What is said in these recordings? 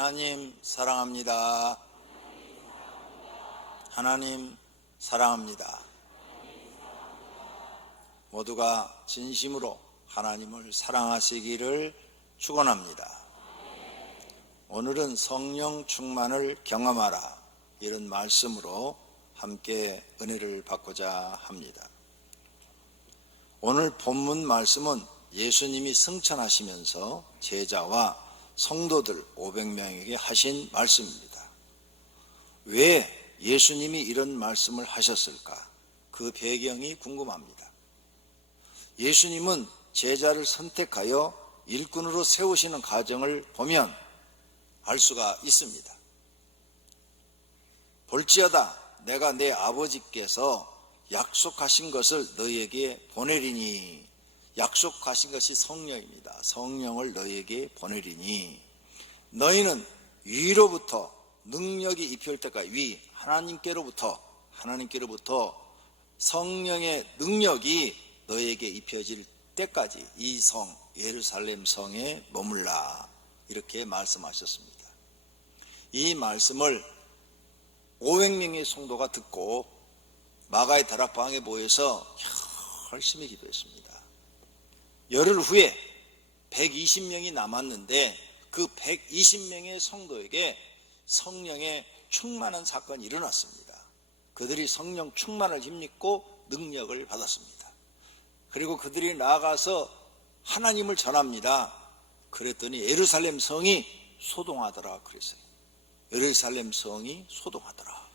하나님 사랑합니다. 하나님 사랑합니다. 모두가 진심으로 하나님을 사랑하시기를 축원합니다. 오늘은 성령 충만을 경험하라, 이런 말씀으로 함께 은혜를 받고자 합니다. 오늘 본문 말씀은 예수님이 승천하시면서 제자와 성도들 500명에게 하신 말씀입니다. 왜 예수님이 이런 말씀을 하셨을까? 그 배경이 궁금합니다. 예수님은 제자를 선택하여 일꾼으로 세우시는 과정을 보면 알 수가 있습니다. 볼지어다 내가 내 아버지께서 약속하신 것을 너희에게 보내리니, 약속하신 것이 성령입니다. 성령을 너희에게 보내리니 너희는 위로부터 능력이 입혀올 때까지, 하나님께로부터 성령의 능력이 너희에게 입혀질 때까지 이 성 예루살렘 성에 머물라, 이렇게 말씀하셨습니다. 이 말씀을 500명의 성도가 듣고 마가의 다락방에 모여서 열심히 기도했습니다. 열흘 후에 120명이 남았는데 그 120명의 성도에게 성령의 충만한 사건이 일어났습니다. 그들이 성령 충만을 힘입고 능력을 받았습니다. 그리고 그들이 나아가서 하나님을 전합니다. 그랬더니 예루살렘 성이 소동하더라 그랬어요. 예루살렘 성이 소동하더라.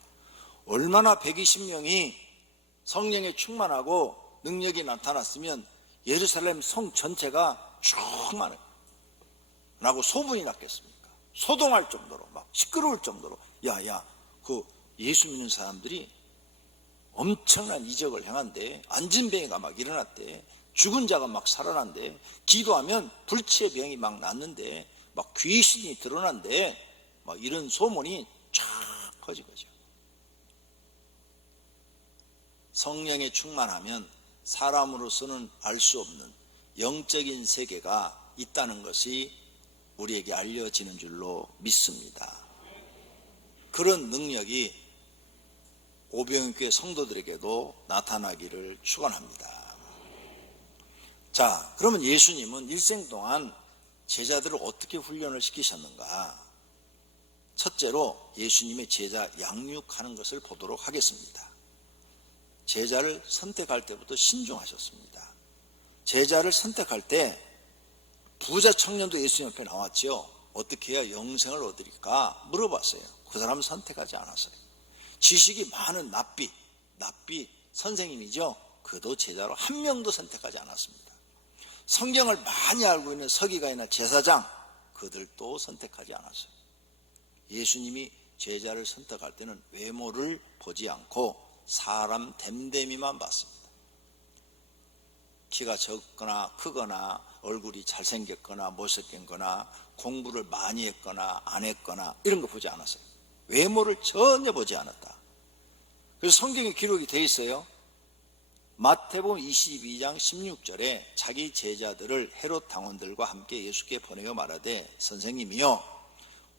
얼마나 120명이 성령에 충만하고 능력이 나타났으면 예루살렘 성 전체가 충만하고 소문이 났겠습니까? 소동할 정도로, 막 시끄러울 정도로, 그 예수 믿는 사람들이 엄청난 이적을 행한대, 안진병이가 막 일어났대, 죽은 자가 막 살아난대, 기도하면 불치의 병이 막 났는데, 막 귀신이 드러난대, 막 이런 소문이 쫙 퍼진 거죠. 성령에 충만하면 사람으로서는 알 수 없는 영적인 세계가 있다는 것이 우리에게 알려지는 줄로 믿습니다. 그런 능력이 오병이교회 성도들에게도 나타나기를 축원합니다. 자, 그러면 예수님은 일생 동안 제자들을 어떻게 훈련을 시키셨는가? 첫째로 예수님의 제자 양육하는 것을 보도록 하겠습니다. 제자를 선택할 때부터 신중하셨습니다. 제자를 선택할 때 부자 청년도 예수님 옆에 나왔죠. 어떻게 해야 영생을 얻으리까 물어봤어요. 그 사람은 선택하지 않았어요. 지식이 많은 납비 선생님이죠. 그도 제자로 한 명도 선택하지 않았습니다. 성경을 많이 알고 있는 서기관이나 제사장, 그들도 선택하지 않았어요. 예수님이 제자를 선택할 때는 외모를 보지 않고 사람 됨됨이만 봤습니다. 키가 적거나 크거나 얼굴이 잘생겼거나 못생겼거나 공부를 많이 했거나 안 했거나 이런 거 보지 않았어요. 외모를 전혀 보지 않았다. 그래서 성경에 기록이 되어 있어요. 마태복음 22장 16절에 자기 제자들을 헤롯 당원들과 함께 예수께 보내어 말하되, 선생님이여,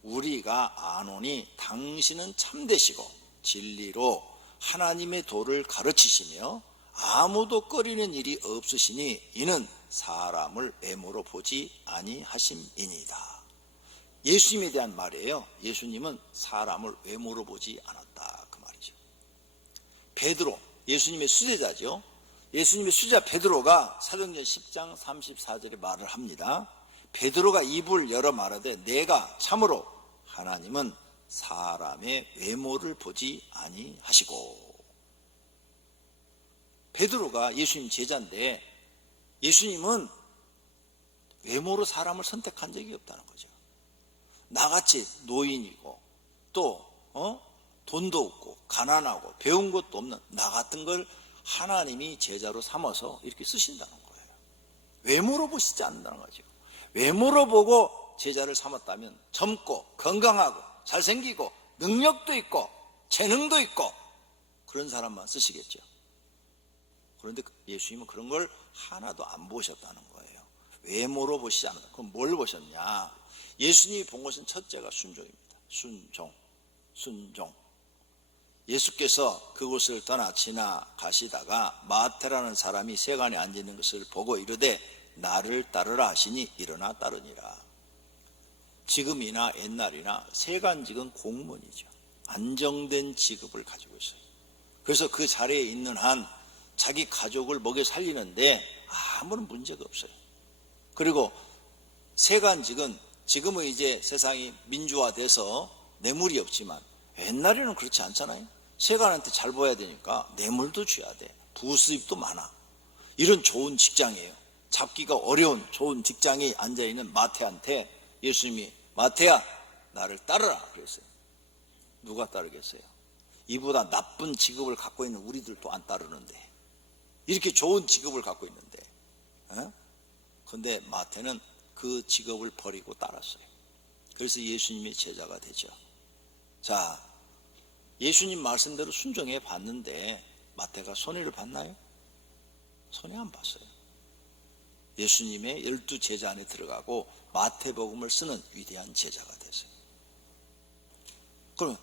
우리가 아노니 당신은 참되시고 진리로 하나님의 도를 가르치시며 아무도 꺼리는 일이 없으시니 이는 사람을 외모로 보지 아니하심이니이다. 예수님에 대한 말이에요. 예수님은 사람을 외모로 보지 않았다, 그 말이죠. 베드로, 예수님의 수제자죠. 예수님의 수제자 베드로가 사도행전 10장 34절에 말을 합니다. 베드로가 입을 열어 말하되, 내가 참으로 하나님은 사람의 외모를 보지 아니하시고. 베드로가 예수님 제자인데 예수님은 외모로 사람을 선택한 적이 없다는 거죠. 나같이 노인이고 또 돈도 없고 가난하고 배운 것도 없는 나 같은 걸 하나님이 제자로 삼아서 이렇게 쓰신다는 거예요. 외모로 보시지 않는다는 거죠. 외모로 보고 제자를 삼았다면 젊고 건강하고 잘생기고 능력도 있고 재능도 있고 그런 사람만 쓰시겠죠. 그런데 예수님은 그런 걸 하나도 안 보셨다는 거예요. 외모로 보시지 않았다. 그럼 뭘 보셨냐? 예수님이 본 것은 첫째가 순종입니다. 순종. 예수께서 그곳을 떠나 지나가시다가 마태라는 사람이 세간에 앉아 있는 것을 보고 이르되 나를 따르라 하시니 일어나 따르니라. 지금이나 옛날이나 세간직은 공무원이죠. 안정된 직업을 가지고 있어요. 그래서 그 자리에 있는 한 자기 가족을 먹여 살리는데 아무런 문제가 없어요. 그리고 세간직은 지금은 이제 세상이 민주화돼서 뇌물이 없지만 옛날에는 그렇지 않잖아요. 세간한테 잘 보여야 되니까 뇌물도 줘야 돼. 부수입도 많아. 이런 좋은 직장이에요. 잡기가 어려운 좋은 직장에 앉아있는 마태한테 예수님이 마태야 나를 따르라 그랬어요. 누가 따르겠어요? 이보다 나쁜 직업을 갖고 있는 우리들도 안 따르는데, 이렇게 좋은 직업을 갖고 있는데, 그런데 마태는 그 직업을 버리고 따랐어요. 그래서 예수님의 제자가 되죠. 자, 예수님 말씀대로 순종해 봤는데 마태가 손해를 봤나요? 손해 안 봤어요. 예수님의 12 제자 안에 들어가고 마태복음을 쓰는 위대한 제자가 됐어요. 그러면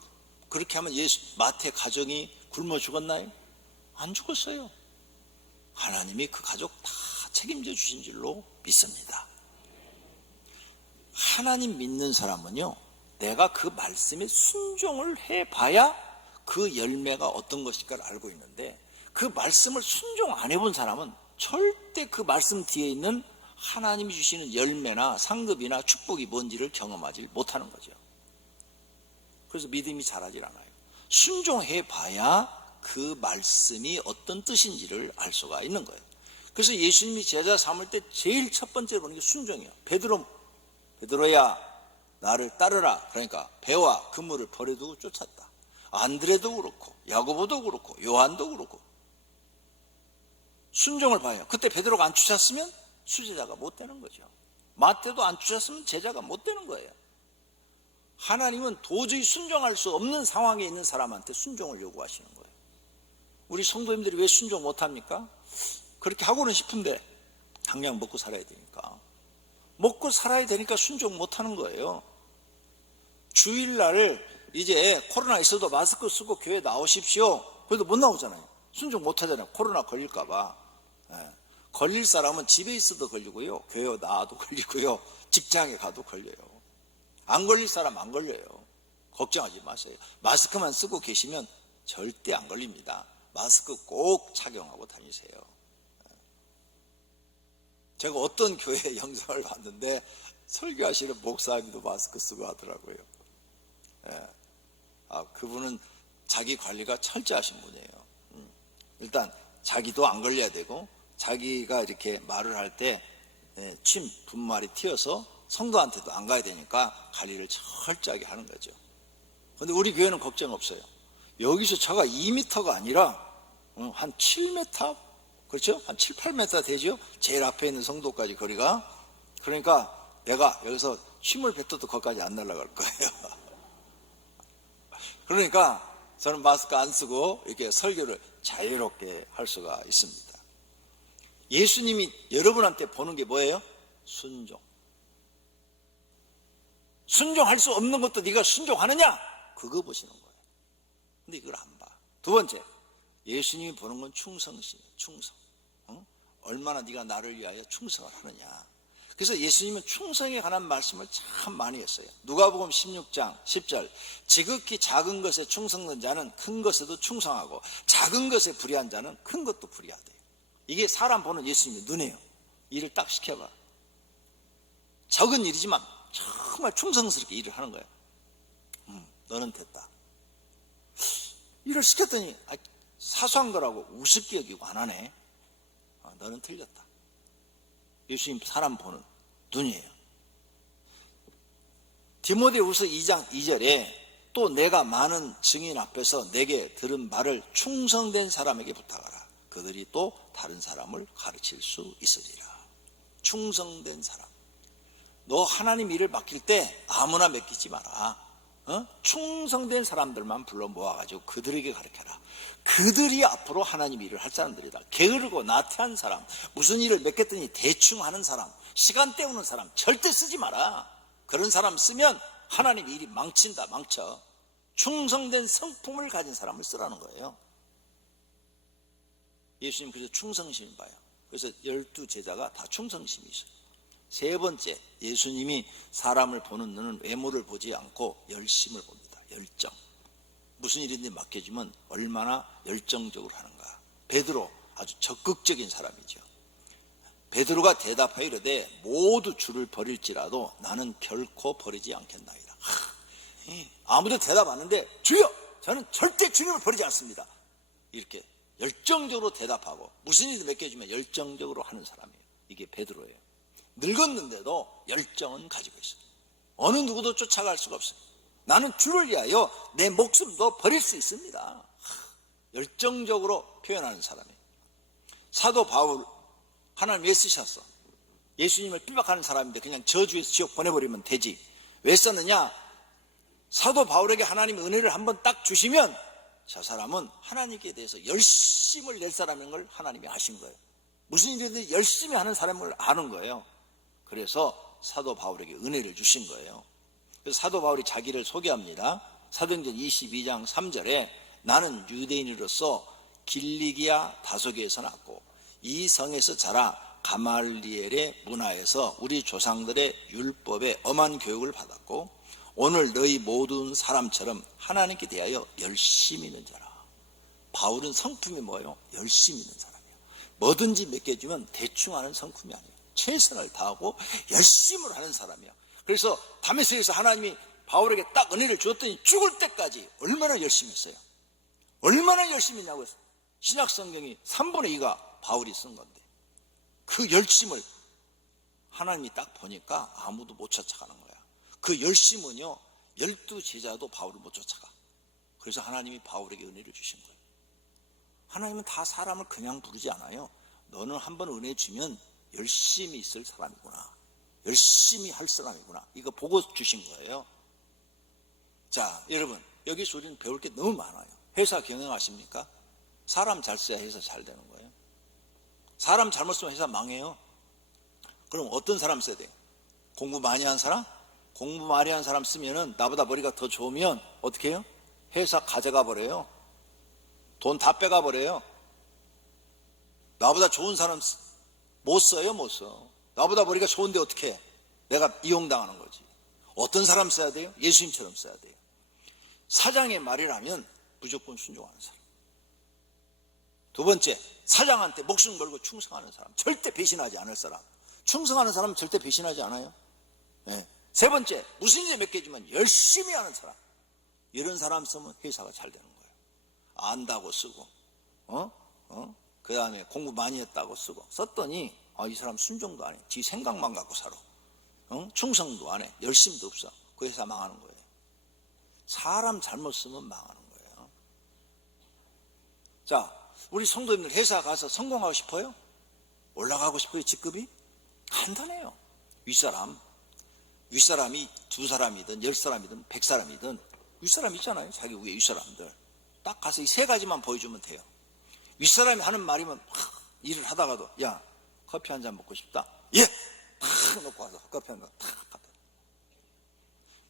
그렇게 하면 마태 가정이 굶어 죽었나요? 안 죽었어요. 하나님이 그 가족 다 책임져 주신 줄로 믿습니다. 하나님 믿는 사람은요, 내가 그 말씀에 순종을 해봐야 그 열매가 어떤 것일까를 알고 있는데, 그 말씀을 순종 안 해본 사람은 절대 그 말씀 뒤에 있는 하나님이 주시는 열매나 상급이나 축복이 뭔지를 경험하지 못하는 거죠. 그래서 믿음이 자라질 않아요. 순종해봐야 그 말씀이 어떤 뜻인지를 알 수가 있는 거예요. 그래서 예수님이 제자 삼을 때 제일 첫 번째로 보는 게 순종이에요. 베드로야 나를 따르라. 그러니까 배와 그물을 버려두고 쫓았다. 안드레도 그렇고 야고보도 그렇고 요한도 그렇고 순종을 봐요. 그때 베드로가 안 쫓았으면 수제자가 못 되는 거죠. 마태도 안 쫓았으면 제자가 못 되는 거예요. 하나님은 도저히 순종할 수 없는 상황에 있는 사람한테 순종을 요구하시는 거예요. 우리 성도님들이 왜 순종 못합니까? 그렇게 하고는 싶은데 당장 먹고 살아야 되니까. 먹고 살아야 되니까 순종 못하는 거예요. 주일날 이제 코로나 있어도 마스크 쓰고 교회 나오십시오. 그래도 못 나오잖아요. 순종 못하잖아요. 코로나 걸릴까 봐. 걸릴 사람은 집에 있어도 걸리고요, 교회 나와도 걸리고요, 직장에 가도 걸려요. 안 걸릴 사람 안 걸려요. 걱정하지 마세요. 마스크만 쓰고 계시면 절대 안 걸립니다. 마스크 꼭 착용하고 다니세요. 제가 어떤 교회 영상을 봤는데 설교하시는 목사님도 마스크 쓰고 하더라고요. 그분은 자기 관리가 철저하신 분이에요. 일단 자기도 안 걸려야 되고, 자기가 이렇게 말을 할 때 침, 분말이 튀어서 성도한테도 안 가야 되니까 관리를 철저하게 하는 거죠. 그런데 우리 교회는 걱정 없어요. 여기서 차가 2m가 아니라 한 7m? 그렇죠? 한 7, 8m 되죠? 제일 앞에 있는 성도까지 거리가. 그러니까 내가 여기서 침을 뱉어도 거기까지 안 날아갈 거예요. 그러니까 저는 마스크 안 쓰고 이렇게 설교를 자유롭게 할 수가 있습니다. 예수님이 여러분한테 보는 게 뭐예요? 순종. 순종할 수 없는 것도 네가 순종하느냐? 그거 보시는 거예요. 근데 이걸 안 봐. 두 번째, 예수님이 보는 건 충성심이에요. 충성. 얼마나 네가 나를 위하여 충성을 하느냐. 그래서 예수님은 충성에 관한 말씀을 참 많이 했어요. 누가복음 16장 10절, 지극히 작은 것에 충성된 자는 큰 것에도 충성하고 작은 것에 불의한 자는 큰 것도 불의하대요. 이게 사람 보는 예수님의 눈이에요. 일을 딱 시켜봐. 적은 일이지만 정말 충성스럽게 일을 하는 거예요. 너는 됐다. 일을 시켰더니 사소한 거라고 우습게 여기고 안 하네. 너는 틀렸다. 예수님 사람 보는 눈이에요. 디모데후서 2장 2절에 또 내가 많은 증인 앞에서 내게 들은 말을 충성된 사람에게 부탁하라. 그들이 또 다른 사람을 가르칠 수 있으리라. 충성된 사람. 너 하나님 일을 맡길 때 아무나 맡기지 마라. 충성된 사람들만 불러 모아가지고 그들에게 가르쳐라. 그들이 앞으로 하나님 일을 할 사람들이다. 게으르고 나태한 사람, 무슨 일을 맡겼더니 대충 하는 사람, 시간 때우는 사람 절대 쓰지 마라. 그런 사람 쓰면 하나님 일이 망친다, 망쳐. 충성된 성품을 가진 사람을 쓰라는 거예요. 예수님 그래서 충성심을 봐요. 그래서 12제자가 다 충성심이 있어요. 세 번째, 예수님이 사람을 보는 눈은 외모를 보지 않고 열심을 봅니다. 열정. 무슨 일인지 맡겨주면 얼마나 열정적으로 하는가. 베드로 아주 적극적인 사람이죠. 베드로가 대답하여 이르되 모두 주를 버릴지라도 나는 결코 버리지 않겠나이다. 아무도 대답 안 하는데 주여 저는 절대 주님을 버리지 않습니다. 이렇게 열정적으로 대답하고 무슨 일을 맡겨주면 열정적으로 하는 사람이에요. 이게 베드로예요. 늙었는데도 열정은 가지고 있어요. 어느 누구도 쫓아갈 수가 없어요. 나는 주를 위하여 내 목숨도 버릴 수 있습니다. 열정적으로 표현하는 사람이에요. 사도 바울 하나님 왜 쓰셨어? 예수님을 핍박하는 사람인데 그냥 저주해서 지옥 보내버리면 되지. 왜 썼느냐? 사도 바울에게 하나님의 은혜를 한번 딱 주시면 저 사람은 하나님께 대해서 열심을 낼 사람인 걸 하나님이 아신 거예요. 무슨 일이든 열심히 하는 사람을 아는 거예요. 그래서 사도 바울에게 은혜를 주신 거예요. 그래서 사도 바울이 자기를 소개합니다. 사도행전 22장 3절에 나는 유대인으로서 길리기아 다소교에서 났고 이 성에서 자라 가말리엘의 문화에서 우리 조상들의 율법에 엄한 교육을 받았고 오늘 너희 모든 사람처럼 하나님께 대하여 열심히 있는 자라. 바울은 성품이 뭐예요? 열심히 있는 사람이에요. 뭐든지 맡겨주면 대충 하는 성품이 아니에요. 최선을 다하고 열심을 하는 사람이에요. 그래서 다메섹에서 하나님이 바울에게 딱 은혜를 주었더니 죽을 때까지 얼마나 열심히 했어요. 얼마나 열심히 했냐고 해서 신약 성경이 3분의 2가 바울이 쓴 건데 그 열심을 하나님이 딱 보니까 아무도 못 쫓아가는 거야. 그 열심은요 12제자도 바울을 못 쫓아가. 그래서 하나님이 바울에게 은혜를 주신 거예요. 하나님은 다 사람을 그냥 부르지 않아요. 너는 한번 은혜 주면 열심히 있을 사람이구나, 열심히 할 사람이구나, 이거 보고 주신 거예요. 자, 여러분 여기서 우리는 배울 게 너무 많아요. 회사 경영하십니까? 사람 잘 써야 회사 잘 되는 거예요. 사람 잘못 쓰면 회사 망해요. 그럼 어떤 사람 써야 돼요? 공부 많이 한 사람? 공부 많이 한 사람 쓰면은 나보다 머리가 더 좋으면 어떻게 해요? 회사 가져가 버려요. 돈 다 빼가 버려요. 나보다 좋은 사람 못 써요, 못 써. 나보다 머리가 좋은데 어떻게 해? 내가 이용당하는 거지. 어떤 사람 써야 돼요? 예수님처럼 써야 돼요. 사장의 말이라면 무조건 순종하는 사람. 두 번째, 사장한테 목숨 걸고 충성하는 사람. 절대 배신하지 않을 사람. 충성하는 사람은 절대 배신하지 않아요. 네. 세 번째, 무슨 일에 맡겨주면 열심히 하는 사람. 이런 사람 쓰면 회사가 잘 되는 거예요. 안다고 쓰고 그 다음에 공부 많이 했다고 쓰고 썼더니 이 사람 순종도 안 해. 지 생각만 갖고 살아. 충성도 안 해. 열심도 없어. 그 회사 망하는 거예요. 사람 잘못 쓰면 망하는 거예요. 자, 우리 성도님들 회사 가서 성공하고 싶어요? 올라가고 싶어요? 직급이? 간단해요. 윗사람이 2사람이든 10사람이든 100사람이든 윗사람 있잖아요. 자기 위에 윗사람들. 딱 가서 이 세 가지만 보여주면 돼요. 윗사람이 하는 말이면 일을 하다가도 야 커피 한 잔 먹고 싶다. 예! 탁 놓고 와서 커피 한 잔 탁 갖다.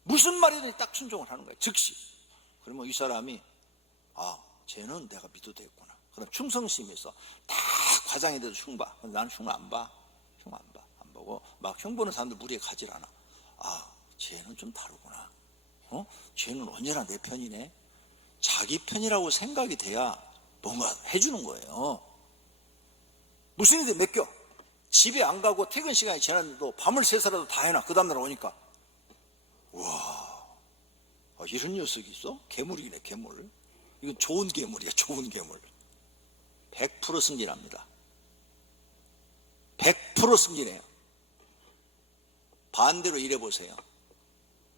무슨 말이든 딱 순종을 하는 거예요. 즉시. 그러면 윗사람이 쟤는 내가 믿어도 되겠구나. 그럼 충성심에서 다 과장에 대해서 흉 봐. 나는 흉 안 봐. 흉 안 봐. 안 보고 막 흉 보는 사람들 무리에 가질 않아. 쟤는 좀 다르구나. 쟤는 언제나 내 편이네. 자기 편이라고 생각이 돼야 뭔가 해주는 거예요. 무슨 일인데 맡겨. 집에 안 가고 퇴근 시간이 지났는데도 밤을 새서라도 다 해놔. 그 다음날 오니까 와, 이런 녀석이 있어? 괴물이네, 괴물. 이건 좋은 괴물이야, 좋은 괴물. 100% 승진합니다. 100% 승진해요. 반대로 일해보세요.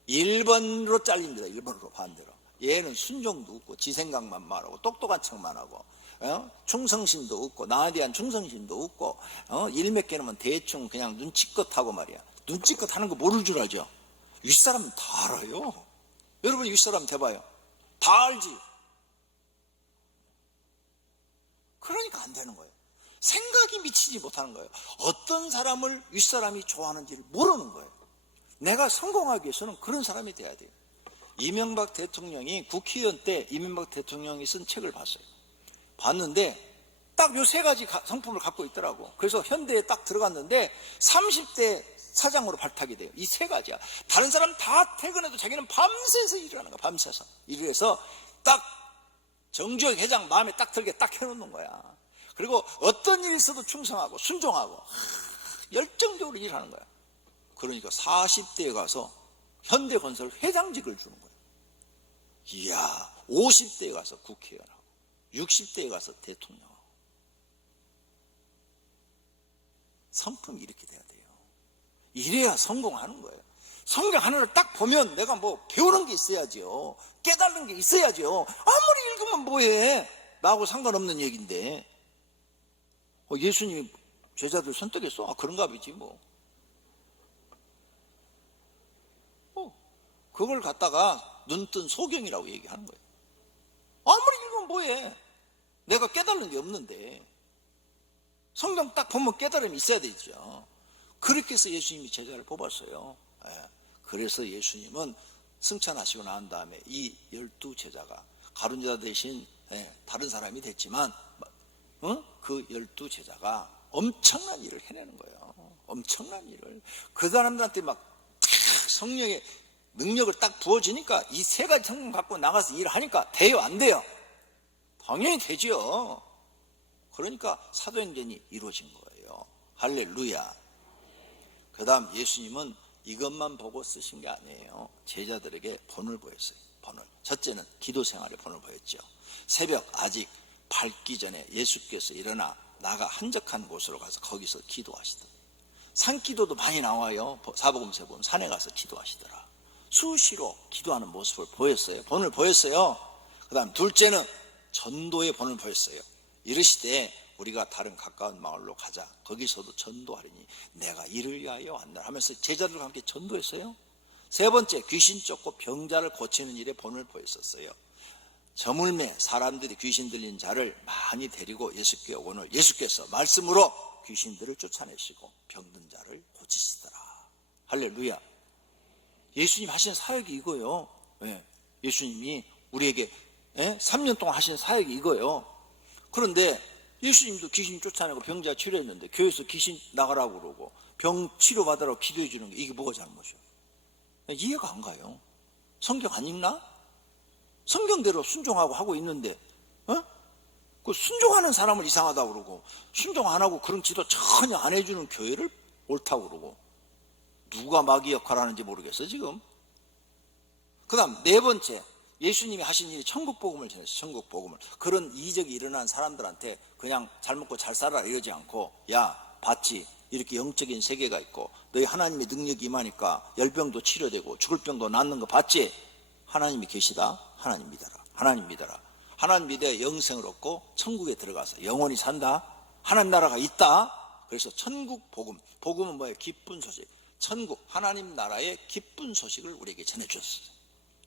1번으로 잘립니다. 1번으로 반대로. 얘는 순종도 없고 지 생각만 말하고 똑똑한 척만 하고 충성심도 없고 나에 대한 충성심도 없고 일 몇 개 넣으면 대충 그냥 눈치껏 하고 말이야. 눈치껏 하는 거 모를 줄 알죠? 윗사람은 다 알아요. 여러분 윗사람 대봐요. 다 알지. 그러니까 안 되는 거예요. 생각이 미치지 못하는 거예요. 어떤 사람을 윗사람이 좋아하는지를 모르는 거예요. 내가 성공하기 위해서는 그런 사람이 돼야 돼요. 이명박 대통령이 국회의원 때 이명박 대통령이 쓴 책을 봤어요. 봤는데 딱 요 세 가지 성품을 갖고 있더라고. 그래서 현대에 딱 들어갔는데 30대 사장으로 발탁이 돼요. 이 세 가지야. 다른 사람 다 퇴근해도 자기는 밤새서 일을 하는 거야. 밤새서 일을 해서 딱 정주영 회장 마음에 딱 들게 딱 해놓는 거야. 그리고 어떤 일이 있어도 충성하고 순종하고 열정적으로 일하는 거야. 그러니까 40대에 가서 현대건설 회장직을 주는 거야. 이야, 50대에 가서 국회의원하고 60대에 가서 대통령하고. 성품이 이렇게 돼야 돼요. 이래야 성공하는 거예요. 성경 하나를 딱 보면 내가 뭐 배우는 게 있어야죠. 깨달는 게 있어야죠. 아무리 읽으면 뭐해. 나하고 상관없는 얘기인데. 예수님이 제자들 선택했어? 그런가 보지 뭐. 그걸 갖다가 눈뜬 소경이라고 얘기하는 거예요. 아무리 읽으면 뭐해. 내가 깨달는 게 없는데. 성경 딱 보면 깨달음이 있어야 되죠. 그렇게 해서 예수님이 제자를 뽑았어요. 그래서 예수님은 승천하시고 난 다음에 이 12제자가 가룟유다 대신 다른 사람이 됐지만 그 12제자가 엄청난 일을 해내는 거예요. 엄청난 일을. 그 사람들한테 막 성령의 능력을 딱 부어지니까 이 세 가지 성품 갖고 나가서 일을 하니까 돼요? 안 돼요? 당연히 되죠. 그러니까 사도행전이 이루어진 거예요. 할렐루야. 그 다음 예수님은 이것만 보고 쓰신 게 아니에요. 제자들에게 본을 보였어요. 본을. 첫째는 기도 생활의 본을 보였죠. 새벽 아직 밝기 전에 예수께서 일어나 나가 한적한 곳으로 가서 거기서 기도하시더라. 산기도도 많이 나와요. 사복음서에 보면 산에 가서 기도하시더라. 수시로 기도하는 모습을 보였어요. 본을 보였어요. 그 다음 둘째는 전도의 본을 보였어요. 이르시되 우리가 다른 가까운 마을로 가자. 거기서도 전도하리니 내가 이를 위하여 왔노라 하면서 제자들과 함께 전도했어요. 세 번째, 귀신 쫓고 병자를 고치는 일에 본을 보였었어요. 저물매 사람들이 귀신 들린 자를 많이 데리고 예수께 오거늘 예수께서 말씀으로 귀신들을 쫓아내시고 병든 자를 고치시더라. 할렐루야. 예수님 하신 사역이 이거예요. 예수님이 우리에게 3년 동안 하신 사역이 이거예요. 그런데 예수님도 귀신 쫓아내고 병자 치료했는데 교회에서 귀신 나가라고 그러고 병 치료받으라고 기도해 주는 게 이게 뭐가 잘못이에요? 이해가 안 가요. 성경 안 읽나? 성경대로 순종하고 하고 있는데 그 순종하는 사람을 이상하다고 그러고 순종 안 하고 그런 지도 전혀 안 해주는 교회를 옳다고 그러고 누가 마귀 역할을 하는지 모르겠어요 지금. 그 다음 네 번째, 예수님이 하신 일이 천국복음을 전했어요. 천국복음을. 그런 이적이 일어난 사람들한테 그냥 잘 먹고 잘 살아라 이러지 않고 야 봤지? 이렇게 영적인 세계가 있고 너희 하나님의 능력이 임하니까 열병도 치료되고 죽을 병도 낫는 거 봤지? 하나님이 계시다. 하나님 믿어라. 하나님 믿어라. 하나님 믿어야 영생을 얻고 천국에 들어가서 영원히 산다. 하나님 나라가 있다. 그래서 천국 복음. 복음은 뭐예요? 기쁜 소식. 천국 하나님 나라의 기쁜 소식을 우리에게 전해주셨어요.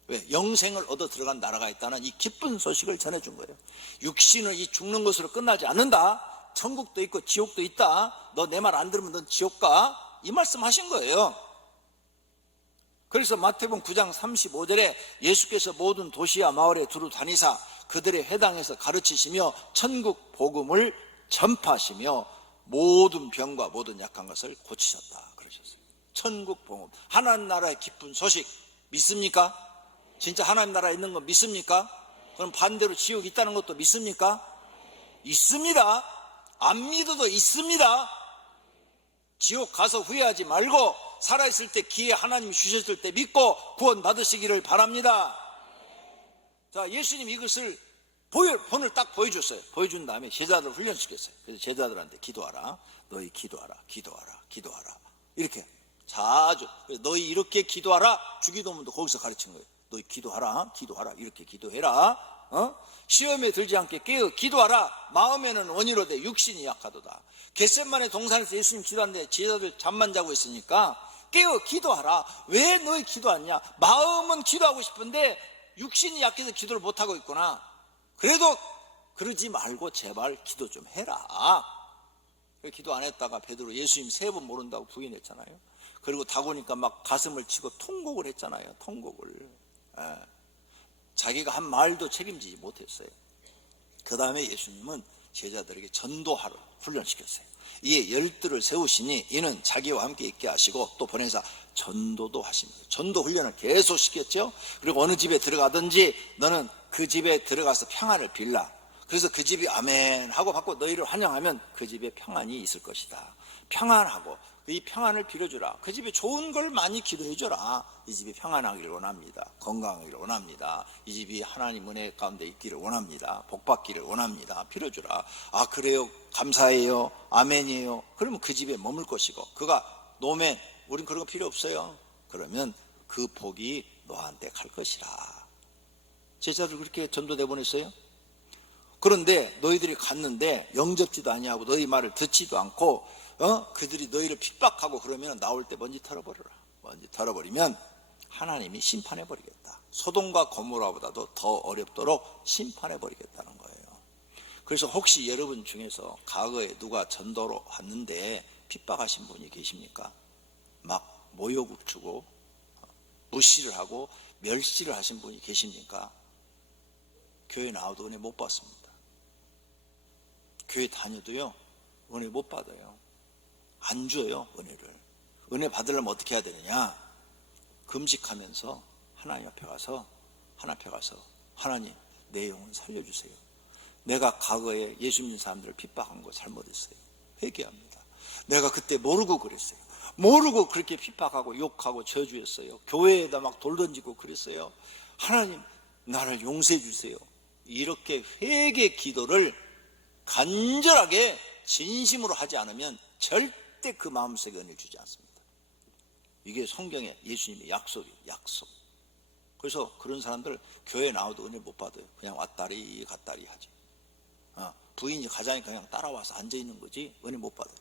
왜? 영생을 얻어 들어간 나라가 있다는 이 기쁜 소식을 전해준 거예요. 육신은 이 죽는 것으로 끝나지 않는다. 천국도 있고 지옥도 있다. 너 내 말 안 들으면 넌 지옥 가. 이 말씀 하신 거예요. 그래서 마태복음 9장 35절에 예수께서 모든 도시와 마을에 두루 다니사 그들의 회당에서 가르치시며 천국 복음을 전파하시며 모든 병과 모든 약한 것을 고치셨다 그러셨어요. 천국 복음, 하나님 나라의 기쁜 소식 믿습니까? 진짜 하나님 나라에 있는 거 믿습니까? 그럼 반대로 지옥 있다는 것도 믿습니까? 있습니다. 안 믿어도 있습니다. 지옥 가서 후회하지 말고 살아있을 때 기회 하나님이 주셨을 때 믿고 구원 받으시기를 바랍니다. 자, 예수님 이것을 본을 딱 보여줬어요. 보여준 다음에 제자들 훈련시켰어요. 그래서 제자들한테 기도하라. 너희 기도하라. 기도하라. 기도하라. 이렇게 자주 너희 이렇게 기도하라. 주기도문도 거기서 가르친 거예요. 너희 기도하라. 기도하라. 이렇게 기도해라. 시험에 들지 않게 깨어 기도하라. 마음에는 원이로되 육신이 약하도다. 겟세마네 동산에서 예수님 기도하는데 제자들 잠만 자고 있으니까 깨어 기도하라. 왜 너희 기도하냐? 마음은 기도하고 싶은데 육신이 약해서 기도를 못하고 있구나. 그래도 그러지 말고 제발 기도 좀 해라. 기도 안 했다가 베드로 예수님 3번 모른다고 부인했잖아요. 그리고 다구니까 막 가슴을 치고 통곡을 했잖아요. 통곡을. 자기가 한 말도 책임지지 못했어요. 그 다음에 예수님은 제자들에게 전도하러 훈련시켰어요. 이에 열두를 세우시니 이는 자기와 함께 있게 하시고 또 보내사 전도도 하십니다. 전도 훈련을 계속 시켰죠. 그리고 어느 집에 들어가든지 너는 그 집에 들어가서 평안을 빌라. 그래서 그 집이 아멘 하고 받고 너희를 환영하면 그 집에 평안이 있을 것이다. 평안하고 이 평안을 빌어주라. 그 집에 좋은 걸 많이 기도해줘라. 이 집이 평안하기를 원합니다. 건강하기를 원합니다. 이 집이 하나님 은혜 가운데 있기를 원합니다. 복받기를 원합니다. 빌어주라. 아 그래요? 감사해요. 아멘이에요. 그러면 그 집에 머물 것이고 그가 노멘 우린 그런 거 필요 없어요. 그러면 그 복이 너한테 갈 것이라. 제자들 그렇게 전도돼 보냈어요. 그런데 너희들이 갔는데 영접지도 아니하고 너희 말을 듣지도 않고 그들이 너희를 핍박하고 그러면 나올 때 먼지 털어버려라. 먼지 털어버리면 하나님이 심판해버리겠다. 소돔과 고모라보다도 더 어렵도록 심판해버리겠다는 거예요. 그래서 혹시 여러분 중에서 과거에 누가 전도로 왔는데 핍박하신 분이 계십니까? 막 모욕을 주고 무시를 하고 멸시를 하신 분이 계십니까? 교회 나와도 은혜 못 받습니다. 교회 다녀도요 은혜 못 받아요. 안 줘요 은혜를. 은혜 받으려면 어떻게 해야 되느냐? 금식하면서 하나님 앞에 가서 하나님 내 영혼 살려주세요. 내가 과거에 예수 믿는 사람들을 핍박한 거 잘못했어요. 회개합니다. 내가 그때 모르고 그랬어요. 모르고 그렇게 핍박하고 욕하고 저주했어요. 교회에다 막 돌 던지고 그랬어요. 하나님 나를 용서해 주세요. 이렇게 회개 기도를 간절하게 진심으로 하지 않으면 절대 그 마음속에 은혜를 주지 않습니다. 이게 성경에 예수님의 약속이에요. 약속. 그래서 그런 사람들 교회 나와도 은혜 못 받아요. 그냥 왔다리 갔다리 하지. 부인이 가자니까 그냥 따라와서 앉아있는 거지 은혜 못 받아요.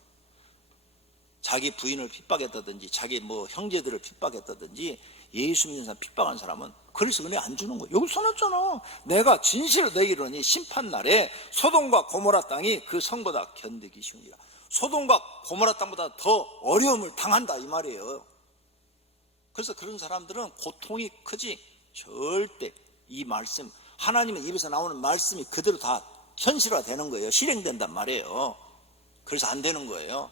자기 부인을 핍박했다든지 자기 뭐 형제들을 핍박했다든지 예수 믿는 사람 핍박한 사람은 그래서 은혜 안 주는 거예요. 여기 써놨잖아. 내가 진실을 너희에게 이르노니 심판날에 소돔과 고모라 땅이 그 성보다 견디기 쉬우니라. 소돔과 고모라 땅보다 더 어려움을 당한다 이 말이에요. 그래서 그런 사람들은 고통이 크지 절대 이 말씀 하나님의 입에서 나오는 말씀이 그대로 다 현실화되는 거예요. 실행된단 말이에요. 그래서 안 되는 거예요.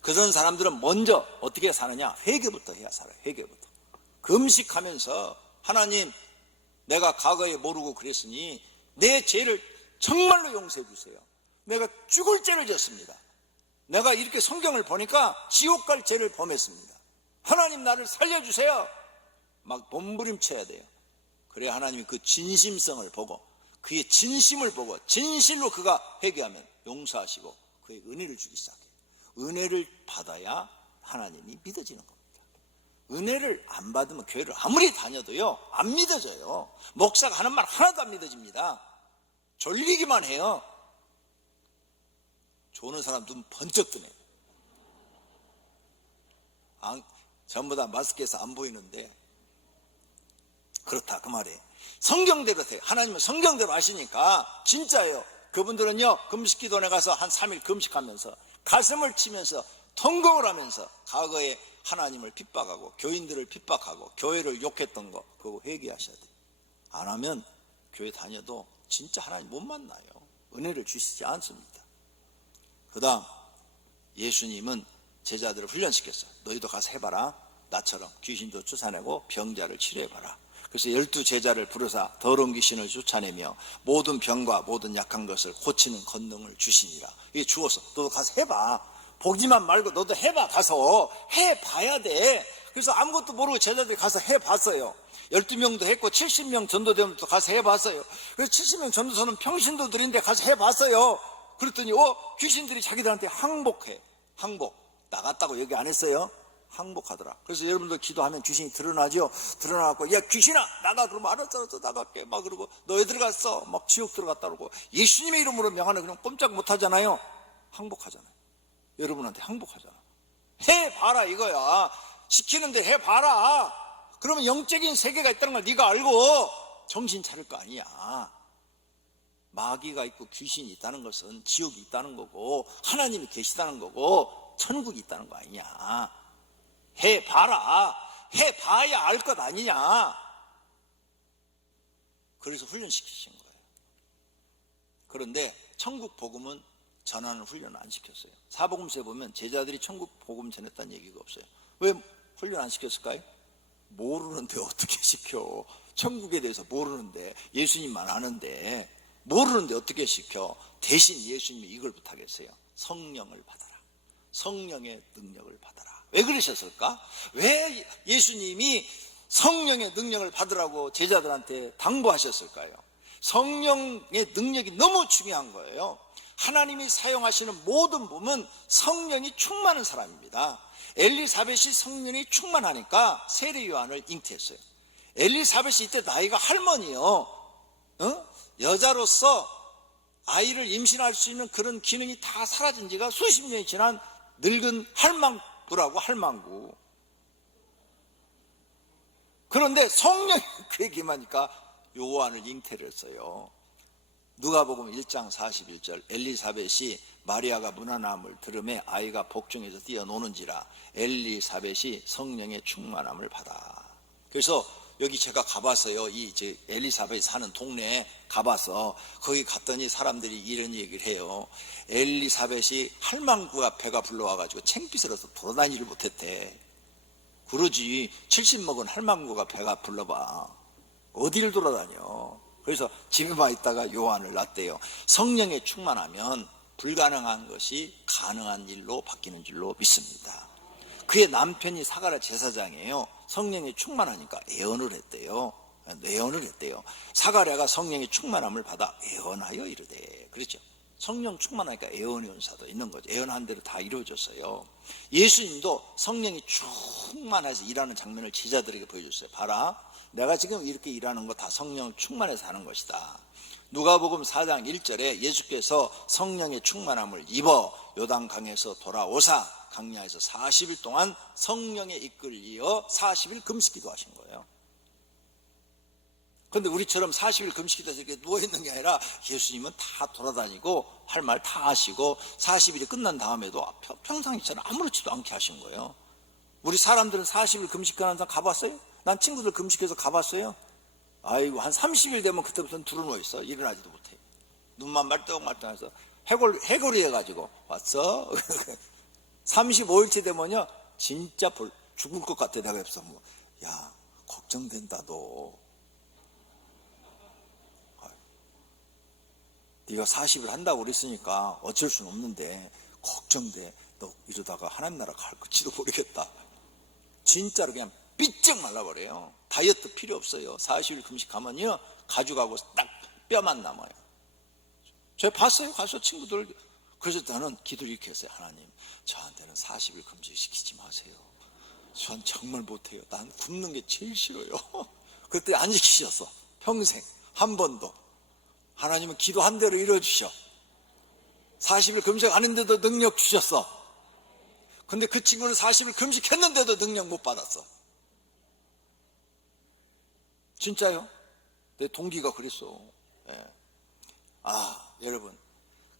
그런 사람들은 먼저 어떻게 사느냐? 회개부터 해야 살아요. 회개부터. 금식하면서 하나님 내가 과거에 모르고 그랬으니 내 죄를 정말로 용서해 주세요. 내가 죽을 죄를 졌습니다. 내가 이렇게 성경을 보니까 지옥 갈 죄를 범했습니다. 하나님 나를 살려주세요. 막 몸부림쳐야 돼요. 그래야 하나님이 그 진심성을 보고 그의 진심을 보고 진실로 그가 회개하면 용서하시고 그의 은혜를 주기 시작해요. 은혜를 받아야 하나님이 믿어지는 겁니다. 은혜를 안 받으면 교회를 아무리 다녀도요 안 믿어져요. 목사가 하는 말 하나도 안 믿어집니다. 졸리기만 해요. 조는 사람 눈 번쩍 뜨네. 전부 다 마스크에서 안 보이는데 그렇다 그 말이에요. 성경대로 돼요. 하나님은 성경대로 하시니까 진짜예요. 그분들은요 금식기도원에 가서 한 3일 금식하면서 가슴을 치면서 통곡을 하면서 과거에 하나님을 핍박하고 교인들을 핍박하고 교회를 욕했던 거 그거 회개하셔야 돼요. 안 하면 교회 다녀도 진짜 하나님 못 만나요. 은혜를 주시지 않습니다. 그 다음 예수님은 제자들을 훈련시켰어요. 너희도 가서 해봐라. 나처럼 귀신도 쫓아내고 병자를 치료해봐라. 그래서 12제자를 부르사 더러운 귀신을 쫓아내며 모든 병과 모든 약한 것을 고치는 권능을 주시니라. 이게 주어서 너도 가서 해봐. 보기만 말고 너도 해봐. 가서 해봐야 돼. 그래서 아무것도 모르고 제자들이 가서 해봤어요. 12명도 했고 70명 전도되면 또 가서 해봤어요. 그래서 70명 전도서는 평신도들인데 가서 해봤어요. 그랬더니 귀신들이 자기들한테 항복해. 항복. 나갔다고 얘기 안 했어요. 항복하더라. 그래서 여러분들 기도하면 귀신이 드러나죠. 드러나갖고 야 귀신아 나가. 그러면 알았어 나갈게 막 그러고 너 왜 들어갔어? 막 지옥 들어갔다 그러고 예수님의 이름으로 명하는 그냥 꼼짝 못하잖아요. 항복하잖아요. 여러분한테 항복하잖아. 해봐라 이거야. 시키는데 해봐라. 그러면 영적인 세계가 있다는 걸 네가 알고 정신 차릴 거 아니야. 마귀가 있고 귀신이 있다는 것은 지옥이 있다는 거고 하나님이 계시다는 거고 천국이 있다는 거 아니냐. 해봐라. 해봐야 알 것 아니냐. 그래서 훈련시키신 거예요. 그런데 천국 복음은 전하는 훈련을 안 시켰어요. 사복음서에 보면 제자들이 천국 복음 전했다는 얘기가 없어요. 왜 훈련 안 시켰을까요? 모르는데 어떻게 시켜. 천국에 대해서 모르는데, 예수님만 아는데 모르는데 어떻게 시켜. 대신 예수님이 이걸 부탁했어요. 성령을 받아라. 성령의 능력을 받아라. 왜 그러셨을까? 왜 예수님이 성령의 능력을 받으라고 제자들한테 당부하셨을까요? 성령의 능력이 너무 중요한 거예요. 하나님이 사용하시는 모든 분은 성령이 충만한 사람입니다. 엘리사벳이 성령이 충만하니까 세례 요한을 잉태했어요. 엘리사벳이 이때 나이가 할머니요. 여자로서 아이를 임신할 수 있는 그런 기능이 다 사라진 지가 수십 년이 지난 늙은 할망구라고, 할망구. 그런데 성령이 그에게 임하니까 요한을 잉태를 했어요. 누가복음 1장 41절, 엘리사벳이 마리아가 무난함을 들음에 아이가 복중에서 뛰어노는지라 엘리사벳이 성령의 충만함을 받아. 그래서 여기 제가 가봤어요. 이 엘리사벳이 사는 동네에 가봐서 거기 갔더니 사람들이 이런 얘기를 해요. 엘리사벳이 할망구가 배가 불러와가지고 창피스러워서 돌아다니를 못했대. 그러지. 70 먹은 할망구가 배가 불러봐. 어디를 돌아다녀. 그래서 집에만 있다가 요한을 낳았대요. 성령에 충만하면 불가능한 것이 가능한 일로 바뀌는 줄로 믿습니다. 그의 남편이 사가랴 제사장이에요. 성령에 충만하니까 애언을 했대요. 애언을 했대요. 사가랴가 성령의 충만함을 받아 애언하여 이르되. 그렇죠. 성령 충만하니까 애언의 은사도 있는 거죠. 애언한 대로 다 이루어졌어요. 예수님도 성령이 충만해서 일하는 장면을 제자들에게 보여줬어요. 봐라, 내가 지금 이렇게 일하는 거 다 성령 충만해서 하는 것이다. 누가복음 4장 1절에 예수께서 성령의 충만함을 입어 요단강에서 돌아오사 강야에서 40일 동안 성령에 이끌리어 40일 금식기도 하신 거예요. 그런데 우리처럼 40일 금식기도해서 이렇게 누워있는 게 아니라 예수님은 다 돌아다니고 할 말 다 하시고 40일이 끝난 다음에도 평상시처럼 아무렇지도 않게 하신 거예요. 우리 사람들은 40일 금식하는 사람 가봤어요? 난 친구들 금식해서 가봤어요. 아이고, 한 30일 되면 그때부터는 들어누워 있어. 일어나지도 못해. 눈만 말똥말똥해서 해골이 해가지고 왔어? 35일째 되면요 진짜 죽을 것 같아. 내가 옆에서 뭐, 야, 걱정된다 너. 네가 40일 한다고 그랬으니까 어쩔 수는 없는데 걱정돼. 너 이러다가 하나님 나라 갈지도 모르겠다. 진짜로 그냥 삐쩍 말라버려요. 다이어트 필요 없어요. 40일 금식하면요 가져가고 딱 뼈만 남아요. 제가 봤어요. 가서 친구들. 그래서 나는 기도를 이렇게 했어요. 하나님, 저한테는 40일 금식 시키지 마세요. 전 정말 못해요. 난 굶는 게 제일 싫어요. 그때 안 시키셨어. 평생 한 번도. 하나님은 기도한 대로 이루어주셔. 40일 금식 안 했는데도 능력 주셨어. 근데 그 친구는 40일 금식했는데도 능력 못 받았어. 진짜요? 내 동기가 그랬어. 예. 여러분,